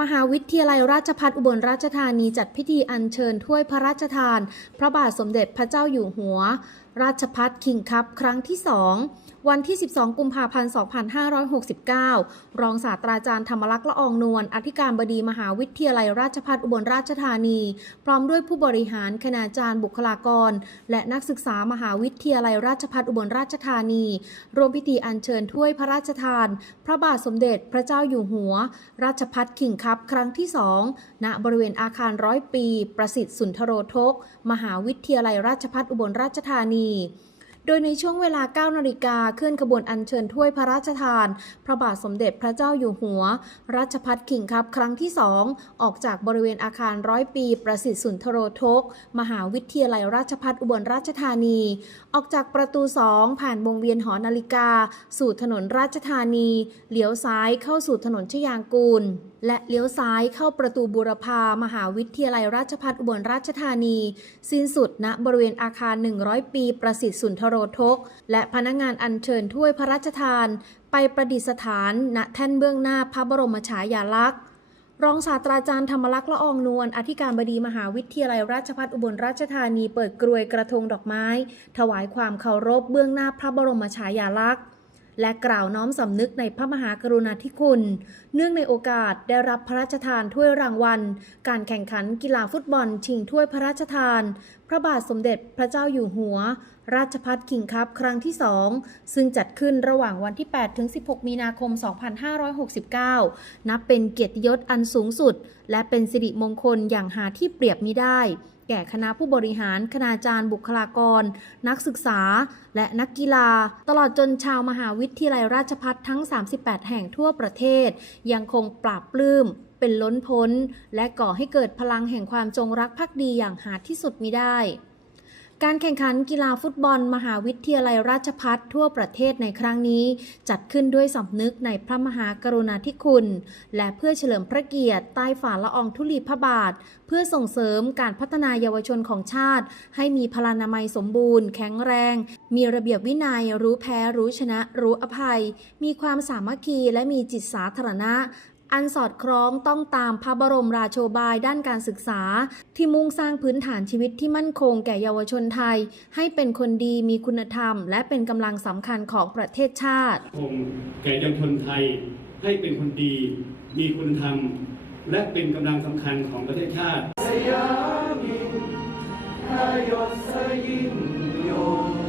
มหาวิทยาลัยราชภัฏอุบลราชธานีจัดพิธีอัญเชิญถ้วยพระราชทาน พระบาทสมเด็จพระเจ้าอยู่หัวราชพัฒคิงคัพครั้งที่ 2 วันที่ 12 กุมภาพันธ์ 2569 รองศาสตราจารย์ธรรมลักษ์ละอองนวล อธิการบดีมหาวิทยาลัยราชภัฏอุบลราชธานี พร้อมด้วยผู้บริหารคณาจารย์บุคลากร และนักศึกษามหาวิทยาลัยราชภัฏอุบลราชธานีร่วมพิธีอัญเชิญถ้วยพระราชทาน พระบาทสมเด็จพระเจ้าอยู่หัว ราชพัฒคิงคัพครั้งที่ 2 ณ บริเวณอาคารร้อยปี ประสิทธิ์สุนทโรทก มหาวิทยาลัยราชภัฏอุบลราชธานีมี โดยในช่วงเวลา 9 นาฬิกาเคลื่อนขบวนอัญเชิญถ้วยพระราชทาน พระบาทสมเด็จพระเจ้าอยู่หัวราชพัฒคิงคัพครั้งที่ 2 ออกจากบริเวณอาคารร้อยปี ประสิทธิ์สุนทโรทก มหาวิทยาลัยราชภัฏอุบลราชธานี ออกจากประตู 2 ผ่านวงเวียนหอนาฬิกา สู่ถนนราชธานี เลี้ยวซ้ายเข้าสู่ถนนชยางกูล และเลี้ยวซ้ายเข้าประตูบูรพามหาวิทยาลัยราชภัฏอุบลราชธานี สิ้นสุดณบริเวณอาคาร 100 ปี ประสิทธิ์สุนทโรทก และพนักงานอัญเชิญถ้วยพระราชทาน ไปประดิษฐาน ณแท่นเบื้องหน้าพระบรมฉายาลักษณ์รองศาสตราจารย์ธรรมลักษณ์ละอองนวล อธิการบดีมหาวิทยาลัยราชภัฏอุบลราชธานีเปิดกรวยกระทงดอกไม้ ถวายความเคารพเบื้องหน้าพระบรมฉายาลักษณ์ และกล่าวน้อมสำนึกในพระมหากรุณาธิคุณ เนื่องในโอกาสได้รับพระราชทานถ้วยรางวัล การแข่งขันกีฬาฟุตบอลชิงถ้วยพระราชทาน พระบาทสมเด็จพระเจ้าอยู่หัว ราชพัฒคิงคัพครั้งที่ 2 ซึ่งจัดขึ้นระหว่างวันที่ 8 ถึง 16 มีนาคม 2569 นับเป็นเกียรติยศอันสูงสุด และเป็นสิริมงคลอย่างหาที่เปรียบมิได้ แก่คณะผู้บริหาร คณาจารย์บุคลากร นักศึกษา และนักกีฬา ตลอดจนชาวมหาวิทยาลัยราชพัฒทั้ง 38 แห่งทั่วประเทศ ยังคงปราบปลื้มเป็นล้นพ้น และก่อให้เกิดพลังแห่งความจงรักภักดีอย่างหาที่สุดมิได้ การแข่งขันกีฬาฟุตบอล มหาวิทยาลัยราชภัฏทั่วประเทศในครั้งนี้ จัดขึ้นด้วยสำนึกในพระมหากรุณาธิคุณ และเพื่อเฉลิมพระเกียรติใต้ฝ่าละอองธุลีพระบาท เพื่อส่งเสริมการพัฒนายเยาวชนของชาติ ให้มีพลานามัยสมบูรณ์ แข็งแรง มีระเบียบวินัย รู้แพ้ รู้ชนะ รู้อภัย มีความสามัคคีและมีจิตสาธารณะ อันสอดคล้องต้องตามพระบรมราโชบายด้านการศึกษา ที่มุ่งสร้างพื้นฐานชีวิตที่มั่นคงแก่เยาวชนไทย ให้เป็นคนดีมีคุณธรรม และเป็นกำลังสำคัญของประเทศชาติคงแก่เยาวชนไทยให้เป็นคนดี มีคุณธรรม และเป็นกำลังสำคัญของประเทศชาติสยามินทยศยิ่งยง